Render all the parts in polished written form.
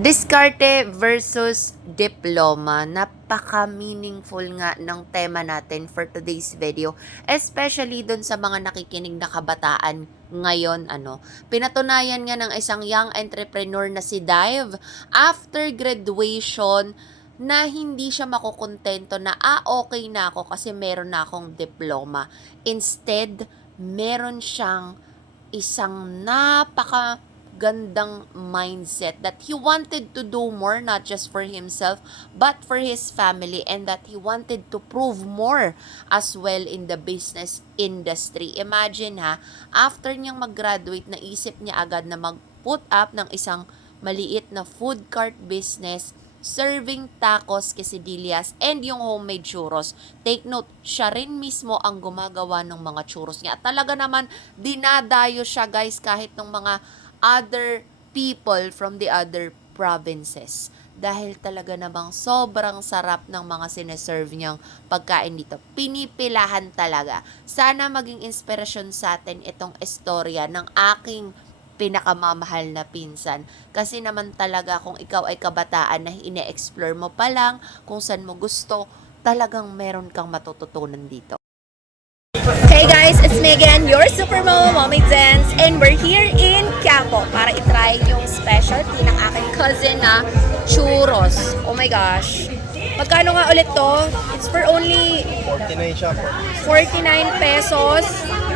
Diskarte versus diploma. Napaka-meaningful nga ng tema natin for today's video. Especially dun sa mga nakikinig na kabataan ngayon. Pinatunayan nga ng isang young entrepreneur na si Dive after graduation na hindi siya makukontento na okay na ako kasi meron na akong diploma. Instead, meron siyang isang napaka-gandang mindset that he wanted to do more, not just for himself but for his family, and that he wanted to prove more as well in the business industry. Imagine after niyang mag-graduate, naisip niya agad na mag-put up ng isang maliit na food cart business serving tacos, quesadillas, and yung homemade churros. Take note, siya rin mismo ang gumagawa ng mga churros niya. At talaga naman, dinadayo siya guys kahit ng mga other people from the other provinces. Dahil talaga namang sobrang sarap ng mga sineserve niyang pagkain dito. Pinipilahan talaga. Sana maging inspirasyon sa atin itong istorya ng aking pinakamamahal na pinsan. Kasi naman talaga kung ikaw ay kabataan na ine-explore mo pa lang kung saan mo gusto, talagang meron kang matututunan dito. Hey guys, it's Megan, your super mom, Mommy Dance, and we're here in Quiapo para itry yung specialty ng aking cousin na churros. Oh my gosh. Magkano nga ulit to? It's for only 49 siya po. 49 pesos.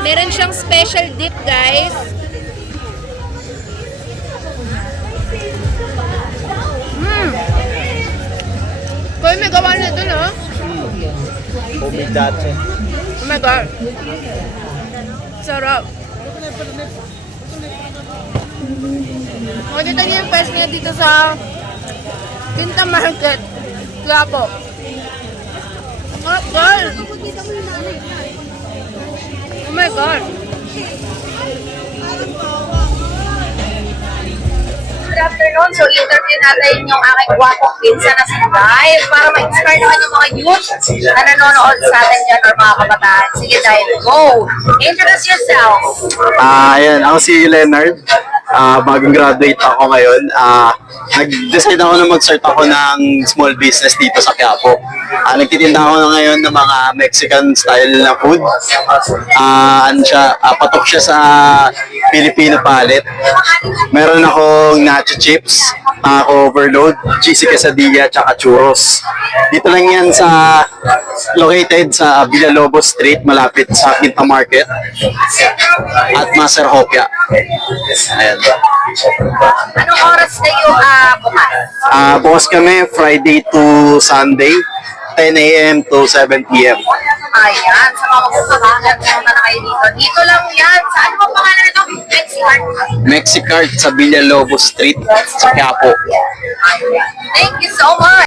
Meron siyang special dip, guys. Kaya may gawa na dun, ha? Homemade dati. Oh my God. Sarap. Makikita niyo yung pwesto niya dito sa Quinta Market. Quiapo. Oh God. Oh my God. Good afternoon. So, interview natin yung aking gwapong pinsan na si Dive para ma-inspire naman yung mga youth na nanonood sa atin dyan or mga kabataan. Sige, Dive, go! Introduce yourself. Ayan, ako si Leonard. Bagong graduate ako ngayon. Nag-decide ako na mag-start ako ng small business dito sa Quiapo. Nagtitinda ako na ngayon ng mga Mexican style na food. Patok siya sa Filipino palette. Meron akong nacho chips, overload, cheesy quesadilla, tsaka churros. Dito lang yan located sa Villalobos Street, malapit sa Quinta Market at Master Hopia. Ayan. Anong oras kayo bukas? Bukas kami Friday to Sunday, 10 a.m. to 7 p.m. Ayan, sa mga magpupunta na kayo dito. Dito lang yan. Sa ano bang pangalan nito? Mexicart. Mexicart sa Villalobos Street sa Quiapo. Thank you so much.